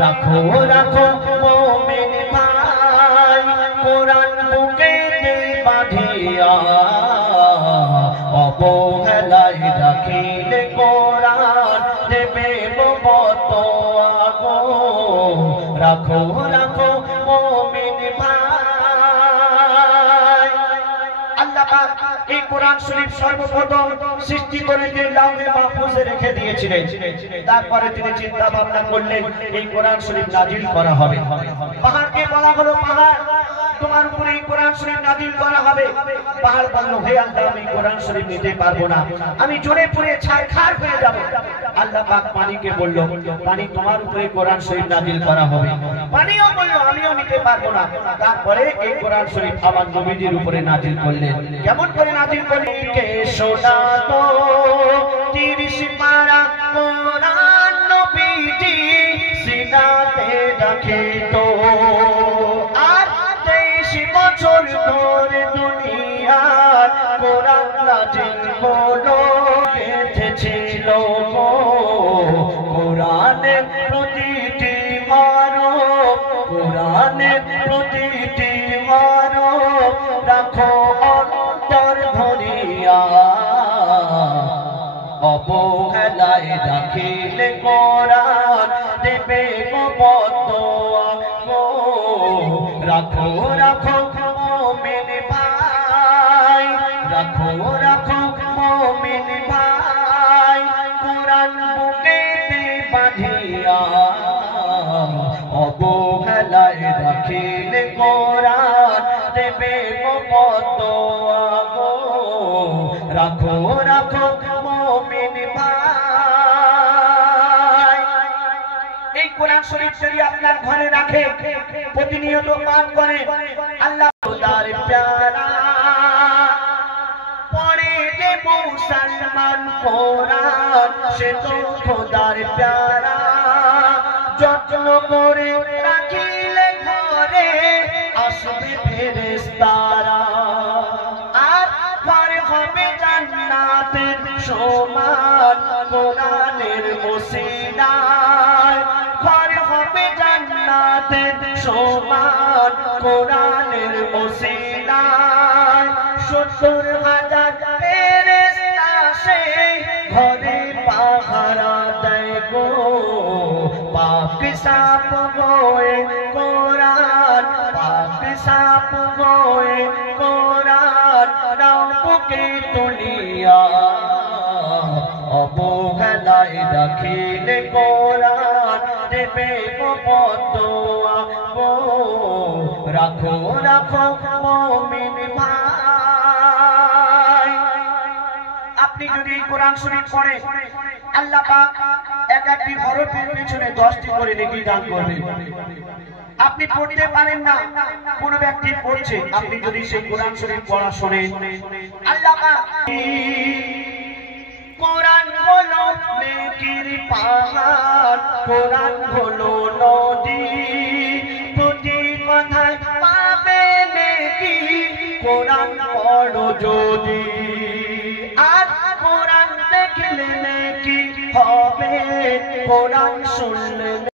রাখো রাখো মুমিন ভাই কোরআন বুকেতে বাঁধিয়া অবহেলায় রাখিলে কোরআন দেবে বতোয়া গো রাখো রাখো মুমিন ভাই আল্লাহ পাক এই কোরআন শরীফ সর্বপ্রথম সৃষ্টি করে দিয়ে লাউহে মাহফুজে রেখে দিয়েছিলেন তারপরে তিনি চিন্তা ভাবনা করলেন এই কোরআন শরীফ নাজিল করা হবে পাহাড়কে বলা হলো পাহাড় তোমার উপরে এই কোরআন শরীফ নাজিল করা হবে পাহাড় বলল হে আল্লাহ আমি কোরআন শরীফ নিতে পারবো না আমি জোরে পুড়ে ছারখার হয়ে যাব আল্লাহ পাক পানিকে বলল পানি তোমার উপরে কোরআন শরীফ নাজিল করা হবে পানিও বলল আমিও নিতে পারবো না তারপরে এই কোরআন শরীফ আমার নবীজির উপরে নাজিল করলেন কেমন করে নাজিল করলেন কে শোনাতো 30 পারা কোরআন নবীজি সিনাতে রাখিত আর 23 বছর ধরে দুনিয়ার কোরআন নাজিল হলো গেঁথেছিল কোরআনের প্রতিটি হরফ কোরআনের প্রতিটি হরফ রাখো অন্তর ধরিয়া অবহেলায় রাখিলে কোরআন দেবে বতোয়া গো রাখো রাখো মুমিন ভাই রাখো রাখো মুমিন ভাই কোরআন বুকেতে বাঁধিয়া অবহেলায় রাখিলে কোরআন দেবে বতোয়া গো রাখো রাখো মুমিন ভাই এই কোরআন শরীফ যদি আপনার ঘরে রাখে প্রতিনিয়ত পাঠ করে আল্লাহ খোদার প্যারা পড়ে যে মুসলমান কোরআন সে তো খোদার প্যারা যত্ন করে রাখিলে ঘরে আসবে ফেরেশতারা আর ঘরে হবে জান্নাতের সমান কোরআনের মসজিদায় ঘরে হবে জান্নাতের সমান কোরআনের মসজিদায় 70,000 ফেরেশতা সে ঘরে পাহারা দেয় গো পাক সাপ গোয়ে কোরআন পাক সাপ গোয়ে কোরআন নাও বুকে তুলিয়া অবহেলায় রাখিলে কোরআন দেবে বতোয়া গো রাখো রাখো মুমিন ভাই আপনি যদি কোরআন শরীফ পড়েন আল্লাহ পাক এক একটি হরফের পিছনে 10টি করে নেকি দান করবেন আপনি পড়তে পারেন না কোন ব্যক্তি পড়ছে আপনি যদি সেই কোরআন শরীফ পড়া শুনেন আল্লাহ পাক কোরআন হলো নেকির পাহাড় কোরআন হলো নদী প্রতি কথায় পাবে নেকি কোরআন পড়ো যদি আর কোরআন দেখলে নেকি হবে কোরআন শুনলে